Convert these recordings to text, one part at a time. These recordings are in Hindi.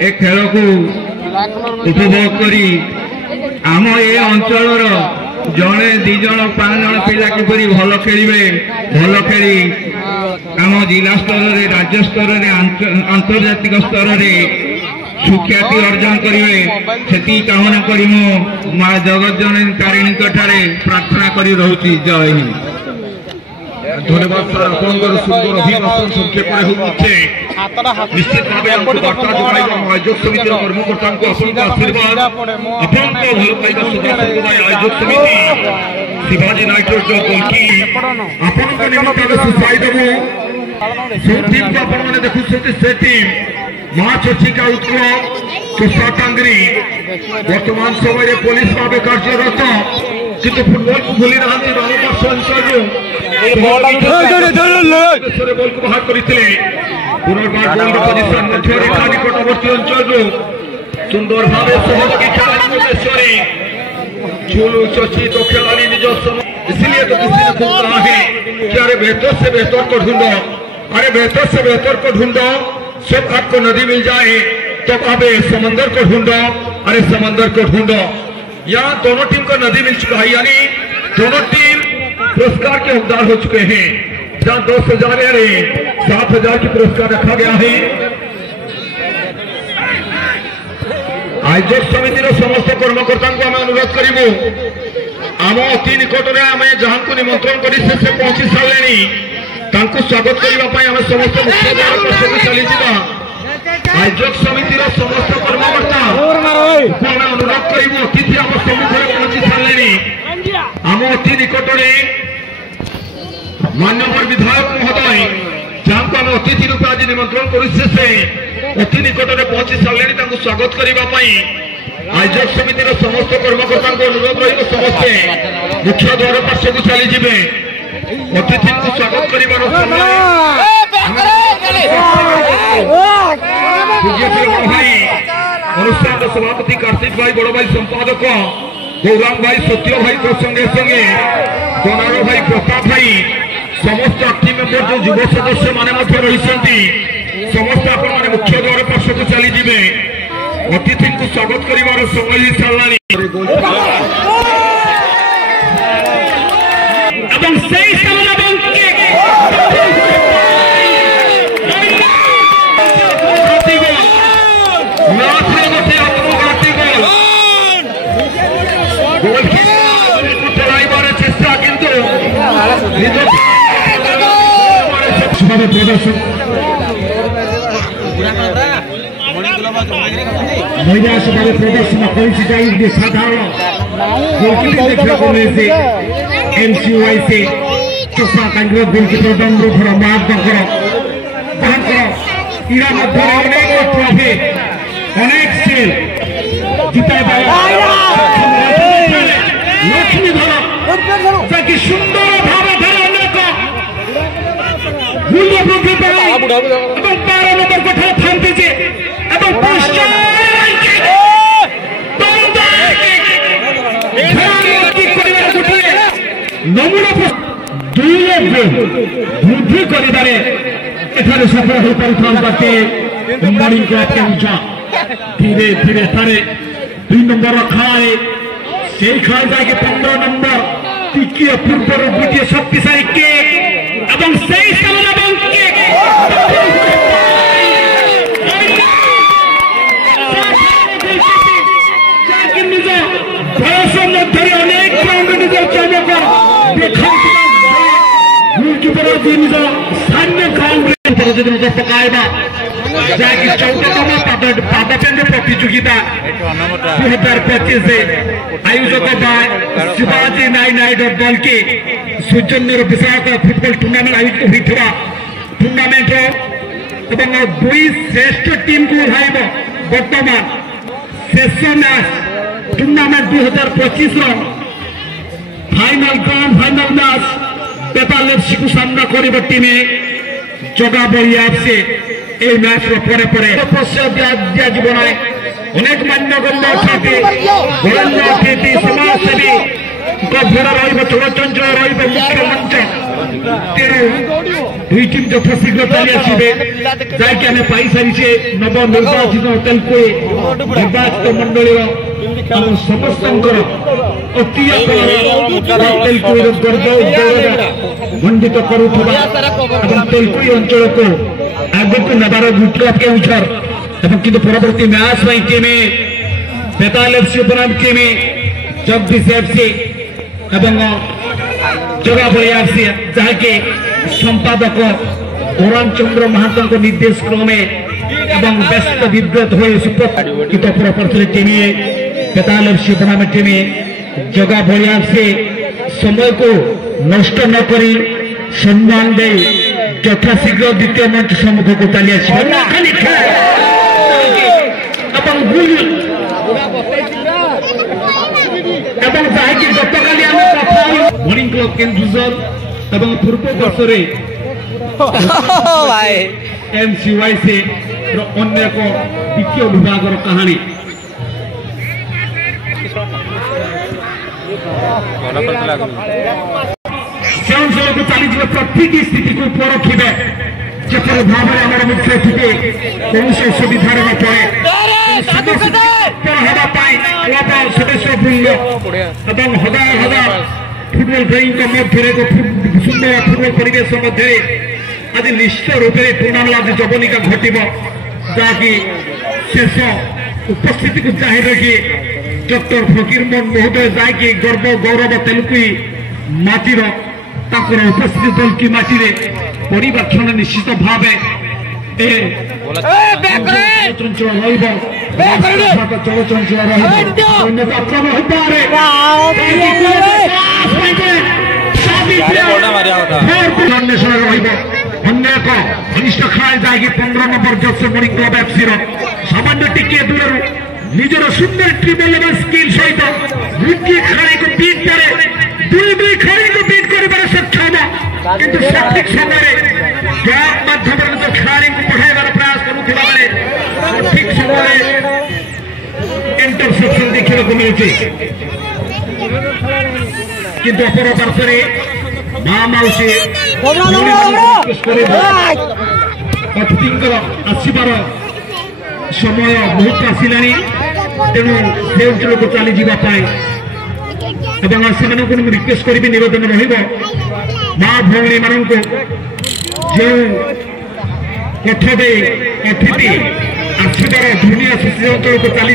ए खेल को उपभोग करी आम ए अंचल जड़े दिज 5 जन पिला किपरि भल खेलिबे भल खेली आम जिला स्तर रे राज्य स्तर रे अंतर्जातिक स्तर रे सुख्याति अर्जन करेंगे से कामना करी मो माँ जगत जननी तारिणी प्रार्थना करी रहुची। जय हिंद। धन्यवाद सर आपंकर सुंदर अभिभाषण संक्षेप निश्चित भाव वार्ता जोड़ाइबा आयोजक समिति कर्मकर्ता आशीर्वाद आपण भल पाइबा सदा आयोजक समिति शिवाजी नाइट्रोज गोलकी आपण निमित्त सुसाई देबो से टीम को आपण माने देखुछते से टीम माँ चर्चिका उत्कल चोषा टांगरी वर्तमान समय पुलिस भाव कार्यरत किंतु फुटबॉल को भूली ना बॉल को बाहर करते पुनर्बार निकटवर्ती अंचल सुंदर भाव सहयोगी खेल झूलू चर्चित खिलाड़ी निज इसलिए तो किसी ने खूब कहा है कि अरे बेहतर से बेहतर को ढूंढो, अरे बेहतर से बेहतर को ढूंढो। जब आपको नदी मिल जाए तो अब समंदर को ढूंढो, अरे समंदर को ढूंढो। यहाँ दोनों टीम को नदी मिल चुका है, यानी दोनों टीम पुरस्कार के हकदार हो चुके हैं। जहाँ 10,000 अरे 7,000 की पुरस्कार रखा गया है। आयोजक समितिर समस्त कर्मकर्ता को आम अनुरोध करूँ आम अति निकट में आम जहाँ को निमंत्रण कर पहुंची सारे स्वागत करने आम समस्त मुख्य द्वार पक्षक चली आयोजक समितिर समस्त कर्मकर्ता आम अनुरोध करूँ अतिथि आम सम्मुखें पहुंची सारे आम अति निकट में माननीय विधायक महोदय जहाँ को आम अतिथि रूप आज निमंत्रण कर अति निकट में पहुंची सारे स्वागत करने आयोजक समितिर समस्त कर्मकर्ता अनुरोध रही समस्ते मुख्य द्वार पार्श्व को चली जाए अतिथि को स्वागत कर अनुष्ठान सभापति कार्तिक भाई बड़ भाई संपादक गौरांग भाई सत्य भाई संगे संगे दोनारो भाई प्रताप भाई समस्त टीम मेंबर जो युव सदस्य माने रही समस्त आप मुख्य द्वार पार्श्व को चली जाए अतिथि को स्वागत कर समय सारा चेष्टा किंतु महिला सभा प्रदर्शन कर साधारण एमसीवाई से चोषा टांगी गोलकीपर दंडर महादर इरा मध्य अनेक ट्रॉफी अनेक सेल जिताई लक्ष्मीधर ताकि सुंदर भाव अनेक मूल्य वृद्धि बार नंबर कथा थामते नमूना वृद्धि कर सफल हो पाते मॉर्निंग क्लब धीरे धीरे तारे 2 नंबर खाए से खाए जाके 15 नंबर टिकिए पूर्व द्वितीय शक्तिशाली केक एवं सही पकाइबा जहाँकि 14तम पादपेंड प्रतियोगिता 2025 आयोजक शिवाजी नाइट दल के सौजन्य विशाख फुटबॉल टूर्नामेंट आयोजित होता टूर्नामेंट एवं 2 श्रेष्ठ टीम को ओह्लाइब वर्तमान शेष match tournament 2025 final grand final match पेपर लेफ्सी को सामना कर टीम जगह बढ़िया से मैच परे परे दिज्व ना अनेक मान्यगण्य अतिथि समाजसेवी भीड़ रचंचल मुख्य मंच तेणु दुई टीम यथाशीघ्र चली आसवे जैक आम पाई सारी नवनिर्वाचित तेलकोई निर्वाचित मंडल समस्त अति तेलकोई मंडित करुवा तेलकोई अंचल को आग को नबार गुटला केउझर किंतु परवर्ती मैच टीम बेताल एफसी उपराम टीम जगदीश एफसी जगह बलिया एफसी जहाँकि संपादक ओरान चंद्र महातो निर्देश क्रमे व्यस्त विव्रत हो किंतु परवर्ती टीम बेताल एफसी उपराम टीम जगह बलिया एफसी समय को नष्ट न करी सम्मान दे यथाशीघ्र द्वितीय मंच सम्मुख को चली मॉर्निंग क्लब केन्दुझर पूर्व वर्ष एमसीवाईसी अन्य एक द्वितीय विभाग कहानी से अंचल को चली प्रति स्थिति को परखिबे जपर भाव में मुख्य अतिथि कौन से सुविधार न पड़े सदस्य वृंद हजार हजार फुटबल प्रेमी मध्य सुंदर फुटबल परिवेश मध्य आज निश्चित रूप से टूर्णामेंट आज जवनिका घटब जहाँकि शेष उपस्थिति को जाहिर रखी डॉक्टर फकीरमोहन महोदय जहाँकि गर्व गौरव तेलुकुई माटीर उपस्थिति दलकी माटी पड़ा क्षण निश्चित भाव चलचंचल घनिष्ठ खेल जहाँकि 15 number Jersey morning club FC सामान्य टिके दूर निजर सुंदर ट्रिपल लेवल स्किल सहित गोटे खेल को बीट करे दुई खेल को बीट कर सक्षम किंतु सठिक समय गैप माध्यम खेल को बढ़ाइबार प्रयास करुवा बेले सठिक समय इंटरसेप्शन देखा मिलूँ किंतु अपर पार्श्वे माँ मौसी अतिथि आसबार समय बहुत आसला तेणु से अंचल को चली जावाई से रिक्वेस्ट करी निवेदन माँ भौणी मान जो कथ दे अतिथि आसबार ध्वनि आसी से अंचल को चली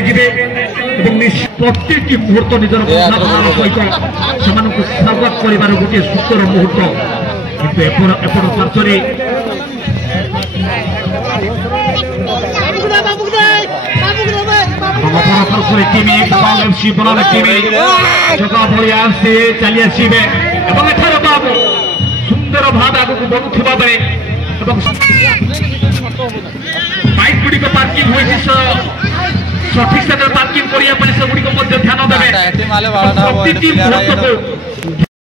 प्रत्येक मुहूर्त निजर सहित से स्वागत कर गोटे सुंदर मुहूर्त किंतु एपट पार्श्वे चली आसवे बाबू सुंदर भाव आगे बढ़ुवा बेले बाइक गुड़िक पार्किंग सठिक स्थान पार्किंग करने से गुड़िक ध्यान देवे प्रति मुहूर्त को